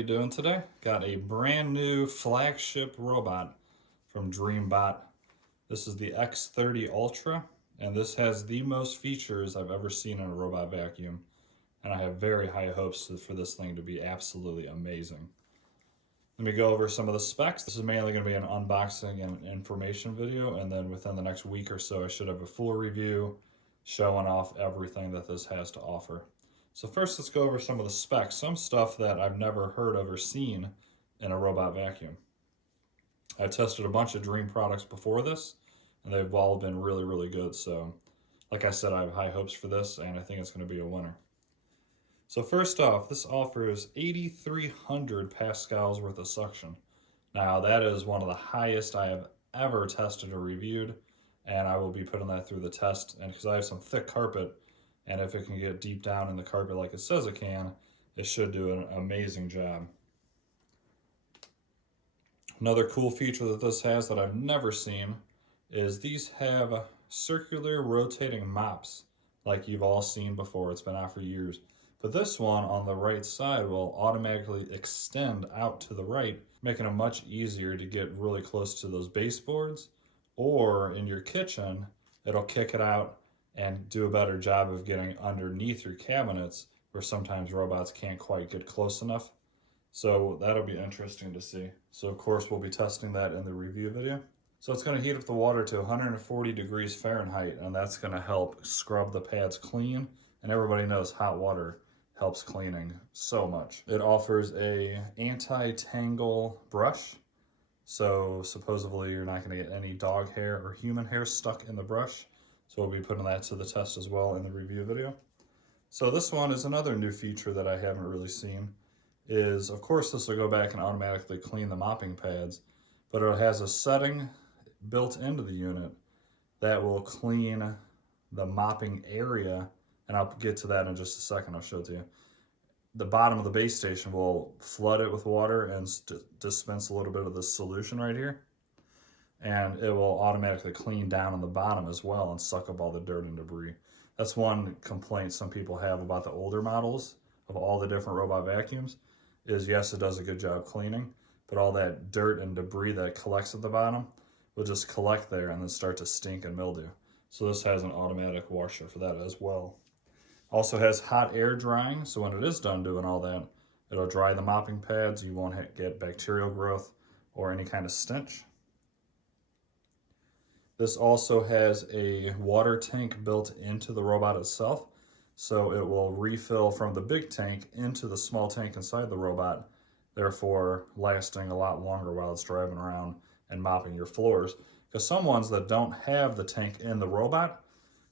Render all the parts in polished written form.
you doing today? Got a brand new flagship robot from Dreame. This is the X30 Ultra, and this has the most features I've ever seen in a robot vacuum. And I have very high hopes for this thing to be absolutely amazing. Let me go over some of the specs. This is mainly going to be an unboxing and information video, and then within the next week or so I should have a full review showing off everything that this has to offer. So first, let's go over some of the specs, some stuff that I've never heard of or seen in a robot vacuum. I've tested a bunch of Dreame products before this, and they've all been really, really good. So like I said, I have high hopes for this, and I think it's going to be a winner. So first off, this offers 8,300 pascals worth of suction. Now that is one of the highest I have ever tested or reviewed, and I will be putting that through the test. And because I have some thick carpet, and if it can get deep down in the carpet like it says it can, it should do an amazing job. Another cool feature that this has that I've never seen is these have circular rotating mops like you've all seen before. It's been out for years. But this one on the right side will automatically extend out to the right, making it much easier to get really close to those baseboards, or in your kitchen, it'll kick it out and do a better job of getting underneath your cabinets where sometimes robots can't quite get close enough. So that'll be interesting to see. So of course we'll be testing that in the review video. So it's going to heat up the water to 140 degrees Fahrenheit, and that's going to help scrub the pads clean. And everybody knows hot water helps cleaning so much. It offers a anti-tangle brush. So supposedly you're not going to get any dog hair or human hair stuck in the brush. So we'll be putting that to the test as well in the review video. So this one is another new feature that I haven't really seen. Is, of course, this will go back and automatically clean the mopping pads, but it has a setting built into the unit that will clean the mopping area, and I'll get to that in just a second. I'll show it to you. The bottom of the base station will flood it with water and dispense a little bit of this solution right here, and it will automatically clean down on the bottom as well and suck up all the dirt and debris. That's one complaint some people have about the older models of all the different robot vacuums, is yes, it does a good job cleaning, but all that dirt and debris that collects at the bottom will just collect there and then start to stink and mildew. So this has an automatic washer for that as well. Also has hot air drying, so when it is done doing all that, it'll dry the mopping pads. You won't get bacterial growth or any kind of stench. This also has a water tank built into the robot itself, so it will refill from the big tank into the small tank inside the robot, therefore lasting a lot longer while it's driving around and mopping your floors. Because some ones that don't have the tank in the robot,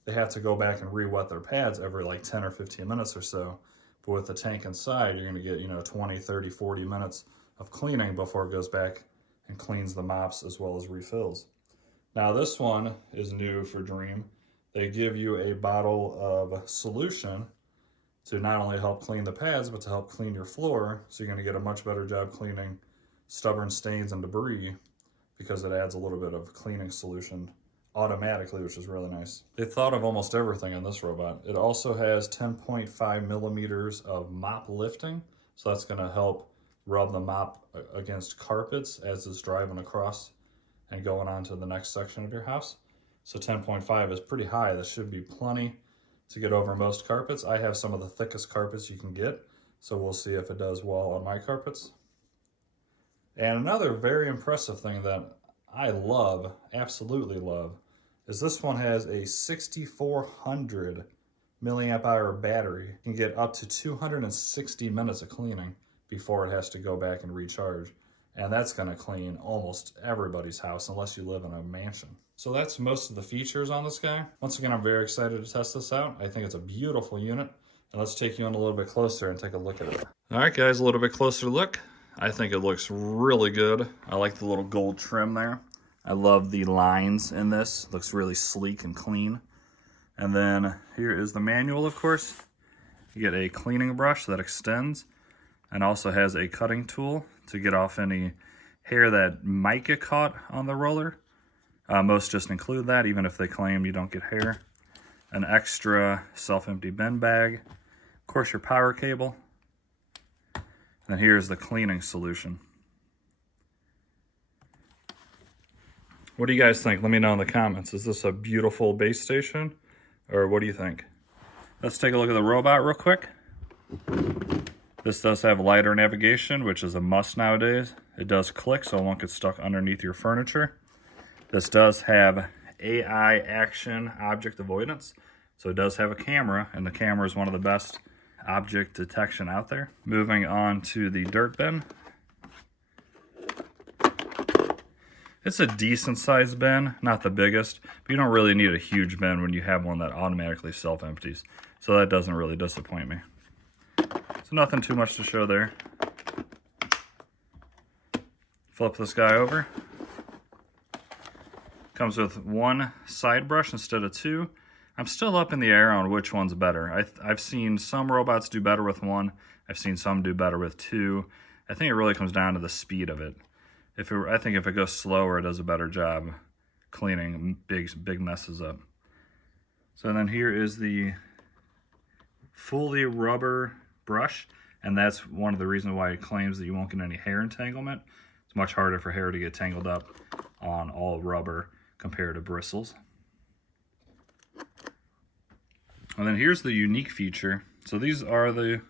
they have to go back and re-wet their pads every like 10 or 15 minutes or so. But with the tank inside, you're gonna get 20, 30, 40 minutes of cleaning before it goes back and cleans the mops as well as refills. Now this one is new for Dreame. They give you a bottle of solution to not only help clean the pads, but to help clean your floor. So you're gonna get a much better job cleaning stubborn stains and debris because it adds a little bit of cleaning solution automatically, which is really nice. They thought of almost everything on this robot. It also has 10.5 millimeters of mop lifting. So that's gonna help rub the mop against carpets as it's driving across and going on to the next section of your house. So 10.5 is pretty high. This should be plenty to get over most carpets. I have some of the thickest carpets you can get, so we'll see if it does well on my carpets. And another very impressive thing that I love, absolutely love, is this one has a 6,400 milliamp hour battery. You can get up to 260 minutes of cleaning before it has to go back and recharge. And that's gonna clean almost everybody's house unless you live in a mansion. So that's most of the features on this guy. Once again, I'm very excited to test this out. I think it's a beautiful unit. And let's take you in a little bit closer and take a look at it. All right, guys, a little bit closer look. I think it looks really good. I like the little gold trim there. I love the lines in this. It looks really sleek and clean. And then here is the manual, of course. You get a cleaning brush that extends and also has a cutting tool to get off any hair that might get caught on the roller. Most just include that, even if they claim you don't get hair. An extra self-empty bin bag. Of course, your power cable. And here's the cleaning solution. What do you guys think? Let me know in the comments. Is this a beautiful base station, or what do you think? Let's take a look at the robot real quick. This does have LiDAR navigation, which is a must nowadays. It does click, so it won't get stuck underneath your furniture. This does have AI action object avoidance. So it does have a camera, and the camera is one of the best object detection out there. Moving on to the dirt bin. It's a decent sized bin, not the biggest, but you don't really need a huge bin when you have one that automatically self-empties. So that doesn't really disappoint me. So nothing too much to show there. Flip this guy over. Comes with one side brush instead of two. I'm still up in the air on which one's better. I've seen some robots do better with one. I've seen some do better with two. I think it really comes down to the speed of it. I think if it goes slower, it does a better job cleaning big messes up. So then here is the fully rubber brush, and that's one of the reasons why it claims that you won't get any hair entanglement. It's much harder for hair to get tangled up on all rubber compared to bristles. And then here's the unique feature. So these are the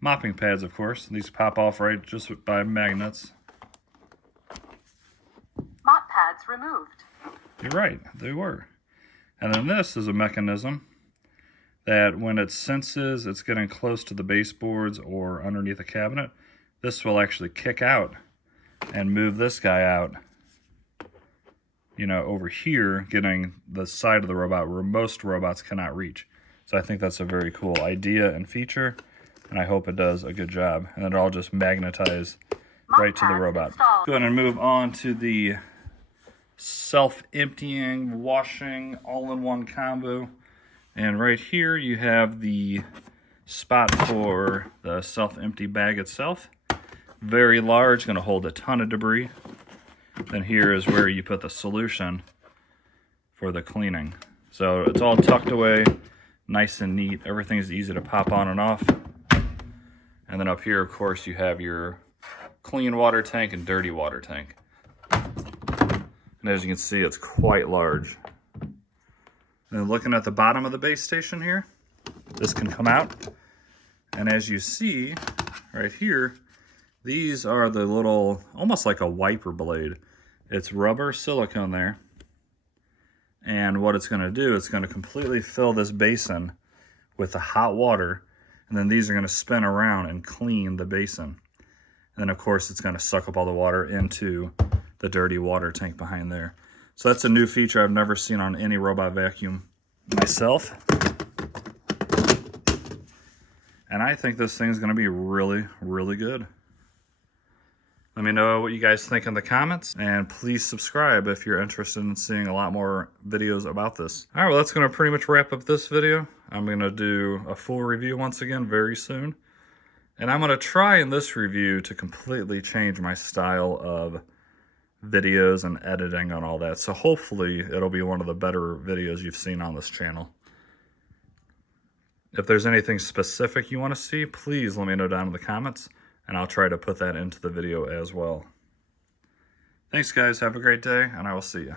mopping pads, of course. These pop off right just by magnets. Mop pads removed. You're right, they were. And then this is a mechanism that when it senses it's getting close to the baseboards or underneath a cabinet, this will actually kick out and move this guy out, you know, over here, getting the side of the robot where most robots cannot reach. So I think that's a very cool idea and feature, and I hope it does a good job. And it'll all just magnetize right to the robot. Go ahead and move on to the self-emptying, washing, all-in-one combo. And right here you have the spot for the self-empty bag itself. Very large, going to hold a ton of debris. Then here is where you put the solution for the cleaning. So it's all tucked away, nice and neat. Everything's easy to pop on and off. And then up here, of course, you have your clean water tank and dirty water tank. And as you can see, it's quite large. And then looking at the bottom of the base station here, this can come out. And as you see right here, these are the little, almost like a wiper blade. It's rubber silicone there. And what it's gonna do, it's gonna completely fill this basin with the hot water. And then these are gonna spin around and clean the basin. And then of course, it's gonna suck up all the water into the dirty water tank behind there. So that's a new feature I've never seen on any robot vacuum myself. And I think this thing's gonna be really, really good. Let me know what you guys think in the comments, and please subscribe if you're interested in seeing a lot more videos about this. All right, well, that's gonna pretty much wrap up this video. I'm gonna do a full review once again very soon. And I'm gonna try in this review to completely change my style of videos and editing and all that. So hopefully it'll be one of the better videos you've seen on this channel. If there's anything specific you want to see, please let me know down in the comments, and I'll try to put that into the video as well. Thanks guys, have a great day, and I will see you.